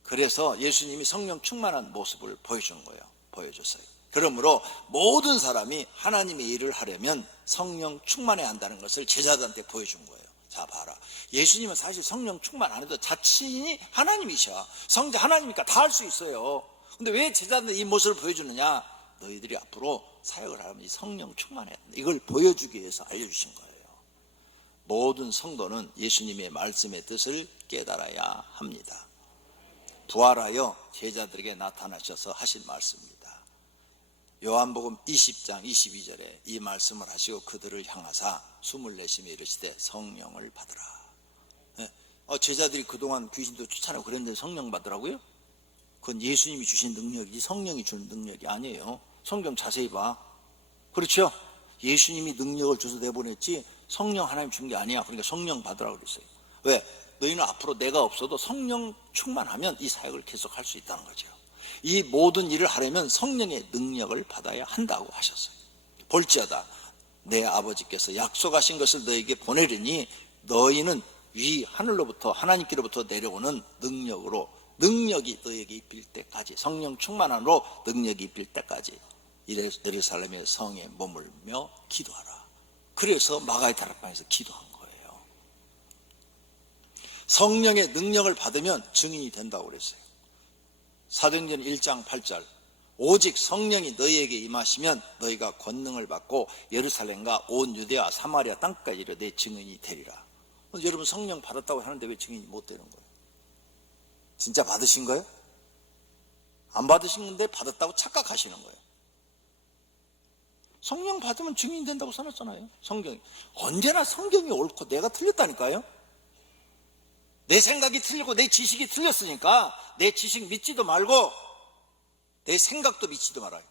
그래서 예수님이 성령 충만한 모습을 보여준 거예요. 보여줬어요. 그러므로 모든 사람이 하나님의 일을 하려면 성령 충만해야 한다는 것을 제자들한테 보여준 거예요. 자, 봐라. 예수님은 사실 성령 충만 안 해도 자신이 하나님이셔. 성자 하나님이니까 다 할 수 있어요. 근데 왜 제자들한테 이 모습을 보여주느냐? 너희들이 앞으로 사역을 하면 이 성령 충만해야 된다. 이걸 보여주기 위해서 알려주신 거예요. 모든 성도는 예수님의 말씀의 뜻을 깨달아야 합니다. 부활하여 제자들에게 나타나셔서 하신 말씀입니다. 요한복음 20장 22절에 이 말씀을 하시고 그들을 향하사 숨을 내쉬며 이르시되 성령을 받으라. 제자들이 그동안 귀신도 쫓아내고 그랬는데 성령 받으라고요? 그건 예수님이 주신 능력이지 성령이 주는 능력이 아니에요. 성경 자세히 봐. 그렇죠? 예수님이 능력을 줘서 내보냈지 성령 하나님 준 게 아니야. 그러니까 성령 받으라고 그랬어요. 왜? 너희는 앞으로 내가 없어도 성령 충만하면 이 사역을 계속 할 수 있다는 거죠. 이 모든 일을 하려면 성령의 능력을 받아야 한다고 하셨어요. 볼지어다 내 아버지께서 약속하신 것을 너에게 보내리니 너희는 위 하늘로부터 하나님께로부터 내려오는 능력으로 능력이 너에게 입힐 때까지 성령 충만함으로 능력이 입힐 때까지 예루살렘의 성에 머물며 기도하라. 그래서 마가의 다락방에서 기도한 거예요. 성령의 능력을 받으면 증인이 된다고 그랬어요. 사도행전 1장 8절, 오직 성령이 너희에게 임하시면 너희가 권능을 받고 예루살렘과 온 유대와 사마리아 땅까지 이르러 내 증인이 되리라. 여러분 성령 받았다고 하는데 왜 증인이 못 되는 거예요? 진짜 받으신 거예요? 안 받으신 건데 받았다고 착각하시는 거예요. 성령 받으면 증인이 된다고 써놨잖아요. 성경이. 언제나 성경이 옳고 내가 틀렸다니까요. 내 생각이 틀리고 내 지식이 틀렸으니까 내 지식 믿지도 말고 내 생각도 믿지도 말아요.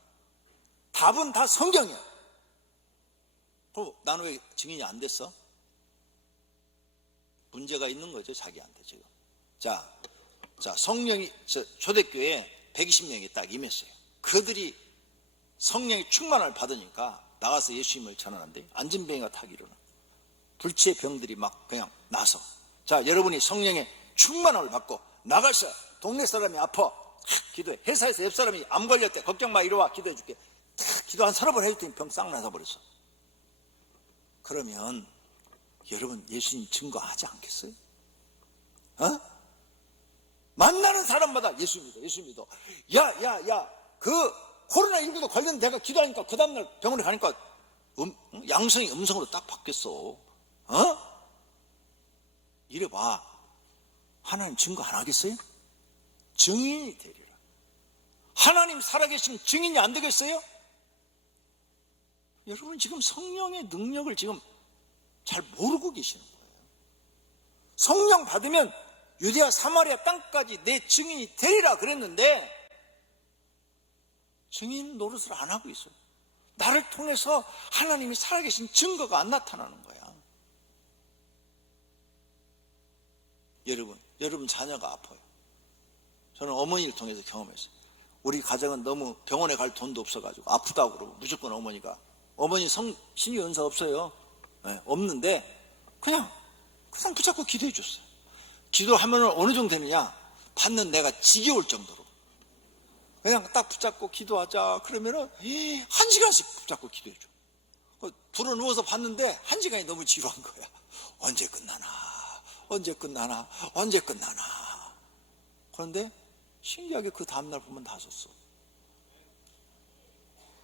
답은 다 성경이야. 그럼 나는 왜 증인이 안 됐어? 문제가 있는 거죠, 자기한테 지금. 자, 성령이 초대교회에 120명이 딱 임했어요. 그들이 성령의 충만을 받으니까 나가서 예수님을 전하는데 안진뱅이가 탁 일어나. 불치의 병들이 막 그냥 나서. 자, 여러분이 성령의 충만함을 받고 나가서 동네 사람이 아파 기도해. 회사에서 옆 사람이 암 걸렸대. 걱정 마, 이리 와, 기도해 줄게. 기도 한 3번 해줬더니 병 싹 나서 버렸어. 그러면 여러분 예수님 증거하지 않겠어요? 만나는 사람마다 예수 믿어, 예수 믿어. 야, 그 코로나19도 걸렸는데 내가 기도하니까 그 다음날 병원에 가니까 양성이 음성으로 딱 바뀌었어. 이래 봐. 하나님 증거 안 하겠어요? 증인이 되리라. 하나님 살아계신 증인이 안 되겠어요? 여러분 지금 성령의 능력을 지금 잘 모르고 계시는 거예요. 성령 받으면 유대와 사마리아 땅까지 내 증인이 되리라 그랬는데 증인 노릇을 안 하고 있어요. 나를 통해서 하나님이 살아계신 증거가 안 나타나는 거야. 여러분 자녀가 아파요. 저는 어머니를 통해서 경험했어요. 우리 가정은 너무 병원에 갈 돈도 없어가지고 아프다고 그러고 무조건 어머니 신유 은사 없어요. 네, 없는데 그냥 붙잡고 기도해 줬어요. 기도하면 어느 정도 되느냐, 받는 내가 지겨울 정도로 그냥 딱 붙잡고 기도하자 그러면은 1시간씩 붙잡고 기도해 줘. 불어 누워서 봤는데 1시간이 너무 지루한 거야. 언제 끝나나. 그런데 신기하게 그 다음날 보면 다 썼어.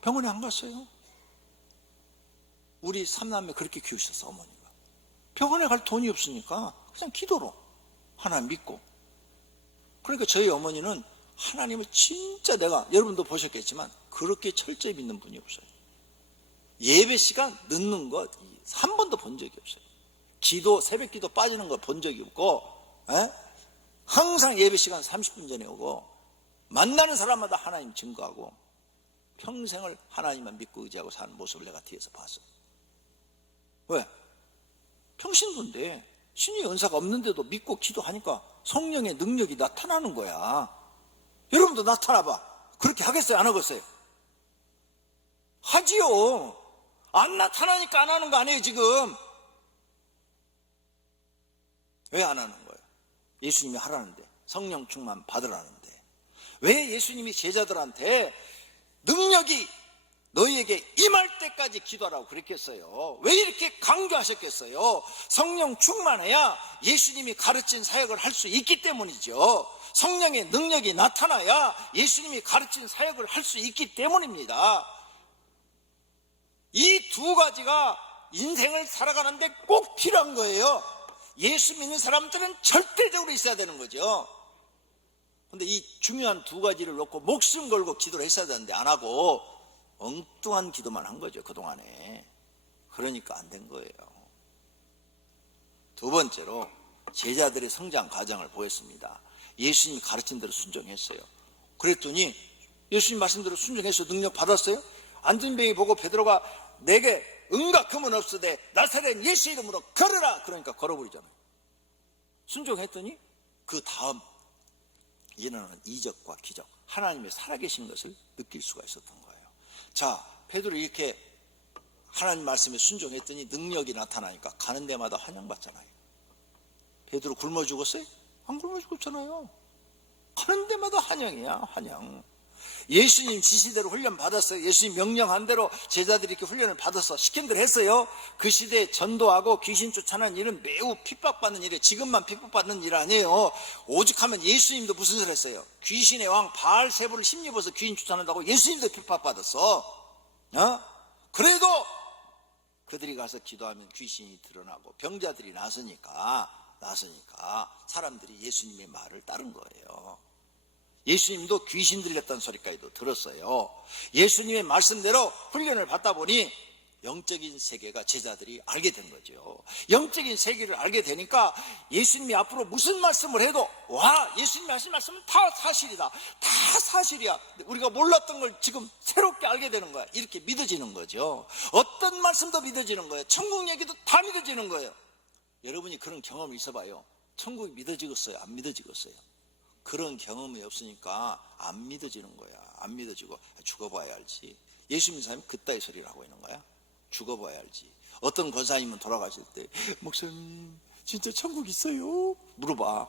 병원에 안 갔어요. 우리 3남매 그렇게 키우셨어. 어머니가 병원에 갈 돈이 없으니까 그냥 기도로 하나님 믿고. 그러니까 저희 어머니는 하나님을 진짜 내가 여러분도 보셨겠지만 그렇게 철저히 믿는 분이 없어요. 예배 시간 늦는 것 한 번도 본 적이 없어요. 기도, 새벽 기도 빠지는 거 본 적이 없고, 항상 예배 시간 30분 전에 오고, 만나는 사람마다 하나님 증거하고, 평생을 하나님만 믿고 의지하고 사는 모습을 내가 뒤에서 봤어. 왜? 평신도인데 신의 은사가 없는데도 믿고 기도하니까 성령의 능력이 나타나는 거야. 여러분도 나타나봐. 그렇게 하겠어요? 안 하겠어요? 하지요. 안 나타나니까 안 하는 거 아니에요 지금. 왜 안 하는 거예요? 예수님이 하라는데, 성령 충만 받으라는데. 왜 예수님이 제자들한테 능력이 너희에게 임할 때까지 기도하라고 그랬겠어요? 왜 이렇게 강조하셨겠어요? 성령 충만해야 예수님이 가르친 사역을 할 수 있기 때문이죠. 성령의 능력이 나타나야 예수님이 가르친 사역을 할 수 있기 때문입니다. 이 두 가지가 인생을 살아가는데 꼭 필요한 거예요. 예수 믿는 사람들은 절대적으로 있어야 되는 거죠. 근데 이 중요한 두 가지를 놓고 목숨 걸고 기도를 했어야 되는데 안 하고 엉뚱한 기도만 한 거죠, 그동안에. 그러니까 안 된 거예요. 두 번째로 제자들의 성장 과정을 보였습니다. 예수님이 가르친 대로 순종했어요. 그랬더니 예수님 말씀대로 순종해서 능력 받았어요. 안진뱅이 보고 베드로가 내게 은과 금은 없으되 나사렛 예수 이름으로 걸어라. 그러니까 걸어버리잖아요. 순종했더니 그 다음 일어나는 이적과 기적, 하나님의 살아계신 것을 느낄 수가 있었던 거예요. 자, 베드로 이렇게 하나님 말씀에 순종했더니 능력이 나타나니까 가는 데마다 환영받잖아요. 베드로 굶어 죽었어요? 안 굶어 죽었잖아요. 가는 데마다 환영이야, 환영. 예수님 지시대로 훈련 받았어요. 예수님 명령한 대로 제자들이 이렇게 훈련을 받아서 시킨 대로 했어요. 그 시대에 전도하고 귀신 쫓아내는 일은 매우 핍박받는 일이에요. 지금만 핍박받는 일 아니에요. 오죽하면 예수님도 무슨 소리 했어요? 귀신의 왕 바알세불을 힘입어서 귀신 쫓아낸다고 예수님도 핍박받았어. 그래도 그들이 가서 기도하면 귀신이 드러나고 병자들이 나서니까 사람들이 예수님의 말을 따른 거예요. 예수님도 귀신 들렸다는 소리까지도 들었어요. 예수님의 말씀대로 훈련을 받다 보니 영적인 세계가 제자들이 알게 된 거죠. 영적인 세계를 알게 되니까 예수님이 앞으로 무슨 말씀을 해도 와, 예수님이 하신 말씀은 다 사실이다. 다 사실이야. 우리가 몰랐던 걸 지금 새롭게 알게 되는 거야. 이렇게 믿어지는 거죠. 어떤 말씀도 믿어지는 거예요. 천국 얘기도 다 믿어지는 거예요. 여러분이 그런 경험이 있어봐요. 천국이 믿어지겠어요? 안 믿어지겠어요? 그런 경험이 없으니까 안 믿어지는 거야. 안 믿어지고 죽어봐야 알지. 예수 믿는 사람이 그따위 소리를 하고 있는 거야. 죽어봐야 알지. 어떤 권사님은 돌아가실 때 목사님 진짜 천국 있어요? 물어봐.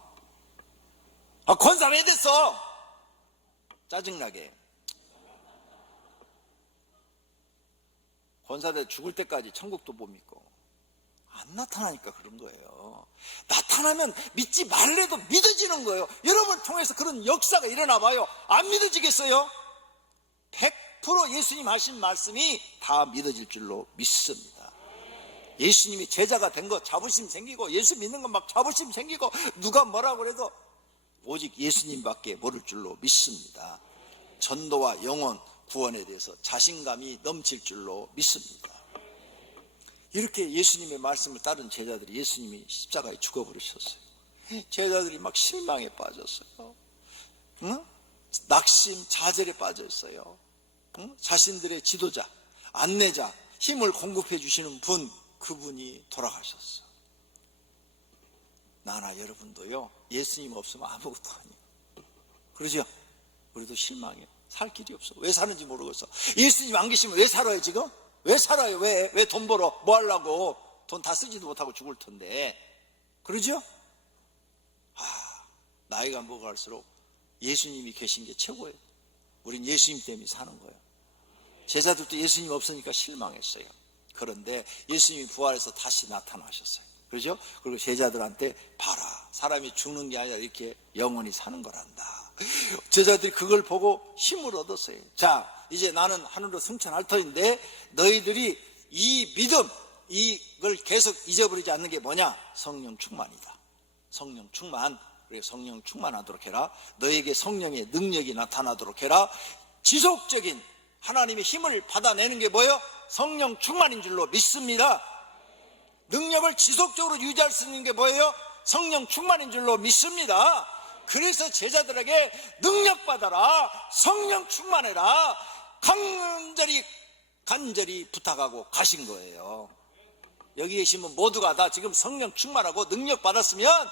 권사 왜 됐어? 짜증나게. 권사들 죽을 때까지 천국도 못 믿고 안 나타나니까 그런 거예요. 나타나면 믿지 말래도 믿어지는 거예요. 여러분 통해서 그런 역사가 일어나 봐요. 안 믿어지겠어요? 100% 예수님 하신 말씀이 다 믿어질 줄로 믿습니다. 예수님이 제자가 된 거 자부심 생기고 예수 믿는 건 막 자부심 생기고 누가 뭐라고 그래도 오직 예수님밖에 모를 줄로 믿습니다. 전도와 영혼, 구원에 대해서 자신감이 넘칠 줄로 믿습니다. 이렇게 예수님의 말씀을 따른 제자들이 예수님이 십자가에 죽어버리셨어요. 제자들이 막 실망에 빠졌어요. 낙심, 좌절에 빠져 있어요. 자신들의 지도자, 안내자, 힘을 공급해 주시는 분, 그분이 돌아가셨어요. 나나 여러분도요, 예수님 없으면 아무것도 아니에요. 그러죠? 우리도 실망해요. 살 길이 없어. 왜 사는지 모르겠어. 예수님 안 계시면 왜 살아요 지금? 왜 살아요? 왜 돈 벌어? 뭐 하려고? 돈 다 쓰지도 못하고 죽을 텐데. 그러죠? 나이가 먹어갈수록 예수님이 계신 게 최고예요. 우린 예수님 때문에 사는 거예요. 제자들도 예수님 없으니까 실망했어요. 그런데 예수님이 부활해서 다시 나타나셨어요. 그렇죠? 그리고 제자들한테 봐라, 사람이 죽는 게 아니라 이렇게 영원히 사는 거란다. 제자들이 그걸 보고 힘을 얻었어요. 자, 이제 나는 하늘로 승천할 터인데 너희들이 이 믿음, 이걸 계속 잊어버리지 않는 게 뭐냐? 성령 충만이다. 성령 충만. 그래, 성령 충만하도록 해라. 너에게 성령의 능력이 나타나도록 해라. 지속적인 하나님의 힘을 받아내는 게 뭐예요? 성령 충만인 줄로 믿습니다. 능력을 지속적으로 유지할 수 있는 게 뭐예요? 성령 충만인 줄로 믿습니다. 그래서 제자들에게 능력 받아라, 성령 충만해라, 간절히 부탁하고 가신 거예요. 여기 계시면 모두가 다 지금 성령 충만하고 능력 받았으면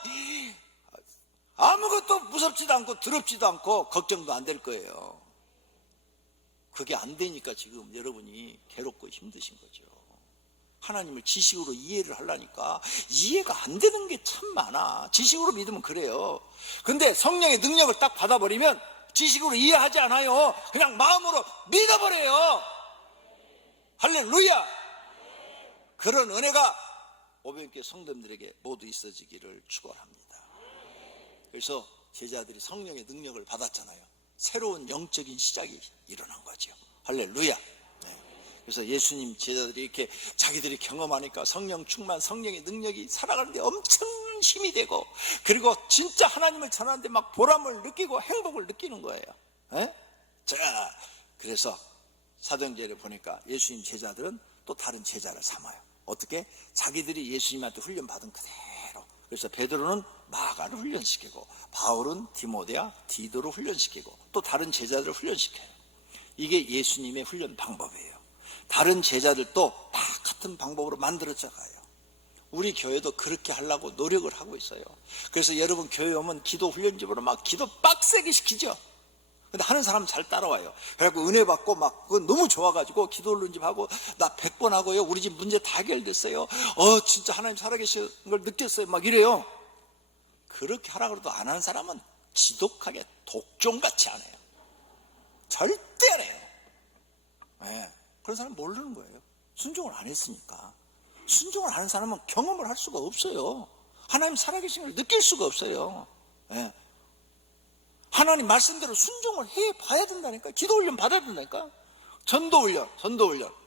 아무것도 무섭지도 않고 두렵지도 않고 걱정도 안 될 거예요. 그게 안 되니까 지금 여러분이 괴롭고 힘드신 거죠. 하나님을 지식으로 이해를 하려니까 이해가 안 되는 게 참 많아. 지식으로 믿으면 그래요. 근데 성령의 능력을 딱 받아버리면 지식으로 이해하지 않아요. 그냥 마음으로 믿어버려요. 할렐루야. 그런 은혜가 오병교회 성도님들에게 모두 있어지기를 축원합니다. 그래서 제자들이 성령의 능력을 받았잖아요. 새로운 영적인 시작이 일어난 거죠. 할렐루야. 그래서 예수님 제자들이 이렇게 자기들이 경험하니까 성령 충만, 성령의 능력이 살아가는데 엄청 힘이 되고, 그리고 진짜 하나님을 전하는데 막 보람을 느끼고 행복을 느끼는 거예요. 자, 그래서 사도행전에 보니까 예수님 제자들은 또 다른 제자를 삼아요. 어떻게? 자기들이 예수님한테 훈련받은 그대로. 그래서 베드로는 마가를 훈련시키고, 바울은 디모데야, 디도를 훈련시키고, 또 다른 제자들을 훈련시켜요. 이게 예수님의 훈련 방법이에요. 다른 제자들도 다 같은 방법으로 만들어져 가요. 우리 교회도 그렇게 하려고 노력을 하고 있어요. 그래서 여러분 교회 오면 기도 훈련집으로 막 기도 빡세게 시키죠. 근데 하는 사람 잘 따라와요. 그래갖고 은혜 받고 막 그거 너무 좋아가지고 기도 훈련집 하고 나 100번 하고요. 우리 집 문제 다 해결됐어요. 진짜 하나님 살아계신 걸 느꼈어요. 막 이래요. 그렇게 하라고 해도 안 하는 사람은 지독하게 독종같이 안 해요. 절대 안 해요. 네. 그런 사람 모르는 거예요. 순종을 안 했으니까. 순종을 하는 사람은 경험을 할 수가 없어요. 하나님 살아계신 걸 느낄 수가 없어요. 네. 하나님 말씀대로 순종을 해봐야 된다니까. 기도 훈련 받아야 된다니까. 전도 훈련.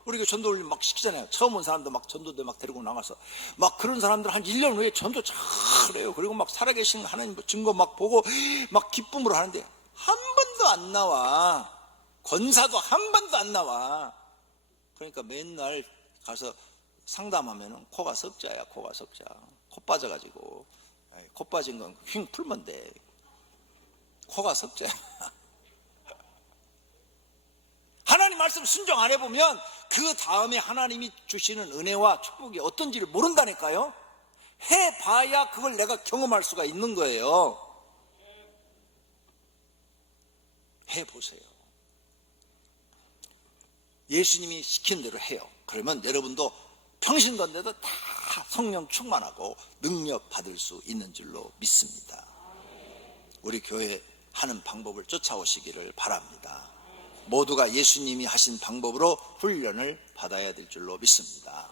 우리 그 전도 훈련 막 시키잖아요. 처음 온 사람도 막 전도대 막 데리고 나가서 막 그런 사람들 한 1년 후에 전도 잘해요. 그리고 막 살아계신 하나님 증거 막 보고 막 기쁨으로 하는데 한 번도 안 나와. 권사도 한 번도 안 나와. 그러니까 맨날 가서 상담하면은 코가 석자야. 코 빠져가지고. 코 빠진 건 휙 풀면 돼. 코가 석자야. 하나님 말씀 순종 안 해보면 그 다음에 하나님이 주시는 은혜와 축복이 어떤지를 모른다니까요. 해봐야 그걸 내가 경험할 수가 있는 거예요. 해보세요. 예수님이 시킨 대로 해요. 그러면 여러분도 평신건대도 다 성령 충만하고 능력 받을 수 있는 줄로 믿습니다. 우리 교회 하는 방법을 쫓아오시기를 바랍니다. 모두가 예수님이 하신 방법으로 훈련을 받아야 될 줄로 믿습니다.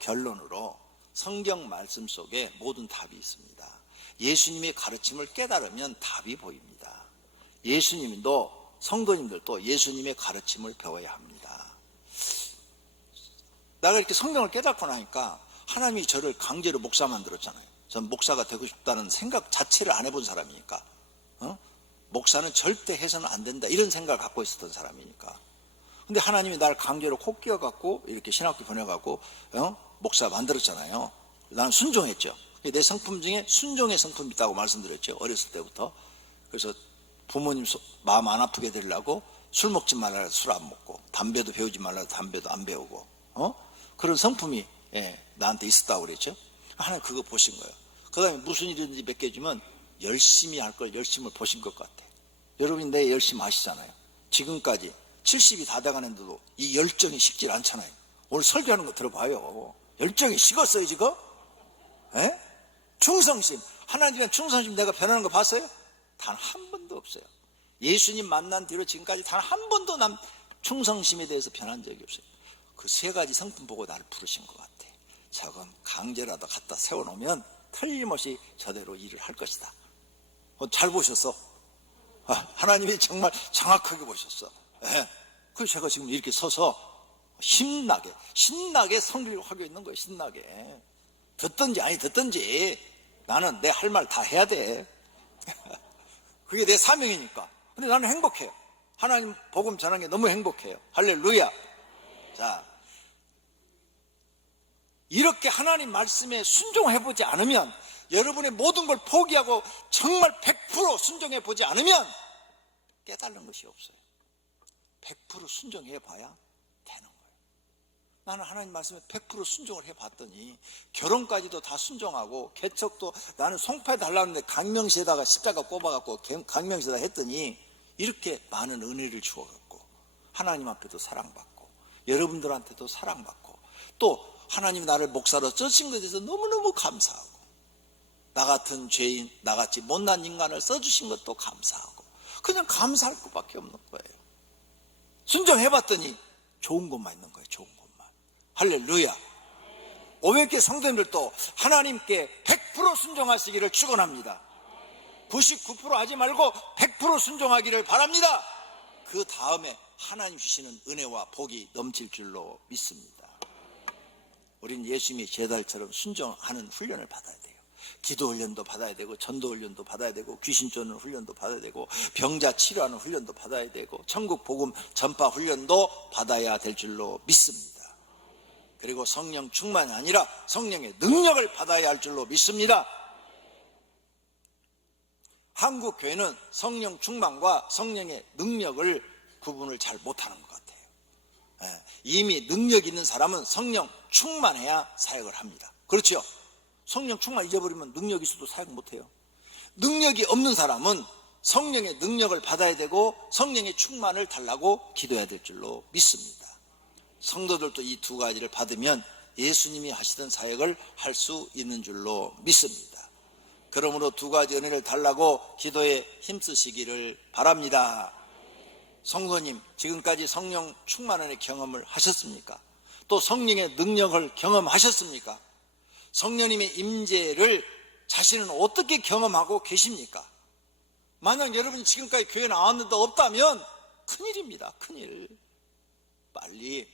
결론으로 성경 말씀 속에 모든 답이 있습니다. 예수님의 가르침을 깨달으면 답이 보입니다. 예수님도 성도님들도 예수님의 가르침을 배워야 합니다. 내가 이렇게 성경을 깨닫고 나니까 하나님이 저를 강제로 목사 만들었잖아요. 전 목사가 되고 싶다는 생각 자체를 안 해본 사람이니까. 목사는 절대 해서는 안 된다 이런 생각을 갖고 있었던 사람이니까. 근데 하나님이 날 강제로 코 끼워갖고 이렇게 신학교 보내갖고 목사 만들었잖아요. 나는 순종했죠. 내 성품 중에 순종의 성품이 있다고 말씀드렸죠. 어렸을 때부터. 그래서 부모님 마음 안 아프게 되려고 술 먹지 말라 술 안 먹고, 담배도 배우지 말라 담배도 안 배우고, 그런 성품이 나한테 있었다고 그랬죠. 하나님 그거 보신 거예요. 그 다음에 무슨 일이든지 맡겨주면 열심히 할 걸 열심을 보신 것 같아. 여러분이 내 열심 아시잖아요. 지금까지 70이 다 돼가는데도 이 열정이 식질 않잖아요. 오늘 설교하는 거 들어봐요. 열정이 식었어요 지금? 충성심, 하나님의 충성심 내가 변하는 거 봤어요? 단 한 번도 없어요. 예수님 만난 뒤로 지금까지 단 한 번도 난 충성심에 대해서 변한 적이 없어요. 그 세 가지 성품 보고 나를 부르신 것 같아. 저건 강제라도 갖다 세워놓으면 틀림없이 저대로 일을 할 것이다. 잘 보셨어. 하나님이 정말 정확하게 보셨어. 그래서 제가 지금 이렇게 서서 신나게 성기를 하고 있는 거예요. 신나게. 듣든지 아니 듣든지 나는 내 할 말 다 해야 돼. 그게 내 사명이니까. 근데 나는 행복해요. 하나님 복음 전하는 게 너무 행복해요. 할렐루야. 자, 이렇게 하나님 말씀에 순종해보지 않으면, 여러분의 모든 걸 포기하고 정말 100% 순종해보지 않으면 깨달는 것이 없어요. 100% 순종해봐야 되는 거예요. 나는 하나님 말씀에 100% 순종을 해봤더니 결혼까지도 다 순종하고, 개척도 나는 송파 달라는데 강명시에다가 십자가 꼽아갖고 강명시에다 했더니 이렇게 많은 은혜를 주어갖고 하나님 앞에도 사랑받고 여러분들한테도 사랑받고, 또 하나님이 나를 목사로 쓰신 것에 대해서 너무너무 감사하고, 나 같은 죄인, 나같이 못난 인간을 써주신 것도 감사하고, 그냥 감사할 것밖에 없는 거예요. 순종해봤더니 좋은 것만 있는 거예요. 좋은 것만. 할렐루야. 500개 성도님들도 하나님께 100% 순종하시기를 축원합니다. 99% 하지 말고 100% 순종하기를 바랍니다. 그 다음에 하나님 주시는 은혜와 복이 넘칠 줄로 믿습니다. 우린 예수님의 제자들처럼 순종하는 훈련을 받아야 돼요. 기도 훈련도 받아야 되고, 전도 훈련도 받아야 되고, 귀신 쫓는 훈련도 받아야 되고, 병자 치료하는 훈련도 받아야 되고, 천국 복음 전파 훈련도 받아야 될 줄로 믿습니다. 그리고 성령 충만이 아니라 성령의 능력을 받아야 할 줄로 믿습니다. 한국 교회는 성령 충만과 성령의 능력을 구분을 잘 못하는 것 같아요. 이미 능력 있는 사람은 성령 충만해야 사역을 합니다. 그렇죠? 성령 충만 잊어버리면 능력 있어도 사역 못해요. 능력이 없는 사람은 성령의 능력을 받아야 되고 성령의 충만을 달라고 기도해야 될 줄로 믿습니다. 성도들도 이 두 가지를 받으면 예수님이 하시던 사역을 할 수 있는 줄로 믿습니다. 그러므로 두 가지 은혜를 달라고 기도에 힘쓰시기를 바랍니다. 성도님, 지금까지 성령 충만함의 경험을 하셨습니까? 또 성령의 능력을 경험하셨습니까? 성령님의 임재를 자신은 어떻게 경험하고 계십니까? 만약 여러분이 지금까지 교회 나왔는데 없다면 큰일입니다. 큰일. 빨리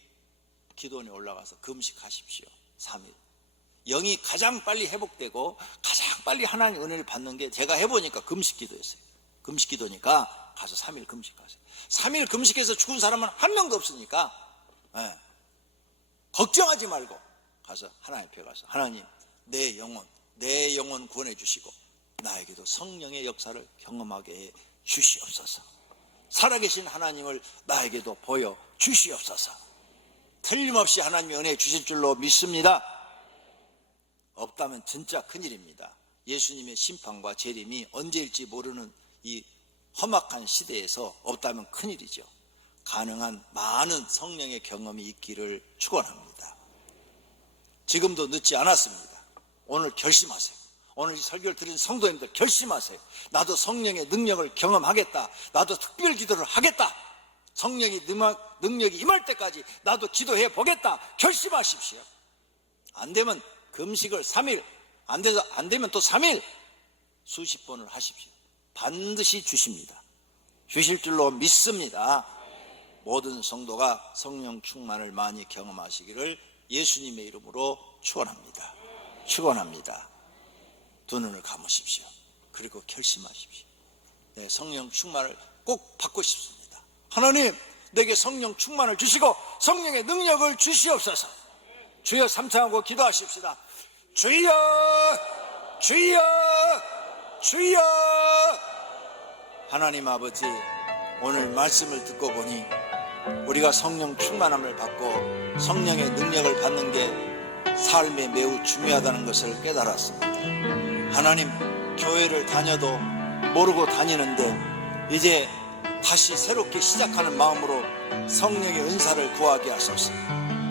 기도원에 올라가서 금식하십시오. 3일. 영이 가장 빨리 회복되고 가장 빨리 하나님의 은혜를 받는 게 제가 해보니까 금식기도였어요. 금식기도니까 가서 3일 금식하세요. 3일 금식해서 죽은 사람은 한 명도 없으니까 걱정하지 말고 가서 하나님 앞에 가서 하나님, 내 영혼 구원해 주시고 나에게도 성령의 역사를 경험하게 해 주시옵소서. 살아계신 하나님을 나에게도 보여 주시옵소서. 틀림없이 하나님의 은혜 주실 줄로 믿습니다. 없다면 진짜 큰일입니다. 예수님의 심판과 재림이 언제일지 모르는 이 험악한 시대에서 없다면 큰일이죠. 가능한 많은 성령의 경험이 있기를 축원합니다. 지금도 늦지 않았습니다. 오늘 결심하세요. 오늘 이 설교를 들은 성도님들 결심하세요. 나도 성령의 능력을 경험하겠다. 나도 특별 기도를 하겠다. 성령의 능력이 임할 때까지 나도 기도해 보겠다. 결심하십시오. 안 되면 금식을 3일, 안 되면 또 3일 수십 번을 하십시오. 반드시 주십니다. 주실 줄로 믿습니다. 모든 성도가 성령 충만을 많이 경험하시기를 예수님의 이름으로 축원합니다. 축원합니다. 두 눈을 감으십시오. 그리고 결심하십시오. 네, 성령 충만을 꼭 받고 싶습니다. 하나님, 내게 성령 충만을 주시고 성령의 능력을 주시옵소서. 주여 삼창하고 기도하십시다. 주여, 주여, 주여. 하나님 아버지, 오늘 말씀을 듣고 보니 우리가 성령 충만함을 받고 성령의 능력을 받는 게 삶에 매우 중요하다는 것을 깨달았습니다. 하나님, 교회를 다녀도 모르고 다니는데 이제 다시 새롭게 시작하는 마음으로 성령의 은사를 구하게 하소서.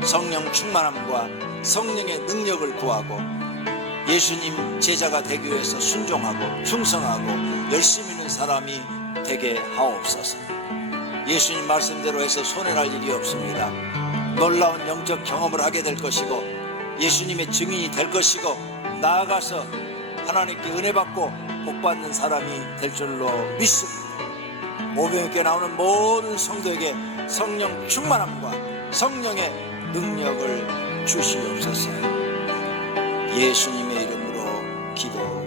성령 충만함과 성령의 능력을 구하고 예수님 제자가 되기 위해서 순종하고 충성하고 열심히 있는 사람이 되게 하옵소서. 예수님 말씀대로 해서 손해날 일이 없습니다. 놀라운 영적 경험을 하게 될 것이고 예수님의 증인이 될 것이고 나아가서 하나님께 은혜 받고 복 받는 사람이 될 줄로 믿습니다. 오병이교회 나오는 모든 성도에게 성령 충만함과 성령의 능력을 주시옵소서. 예수님의 이름으로 기도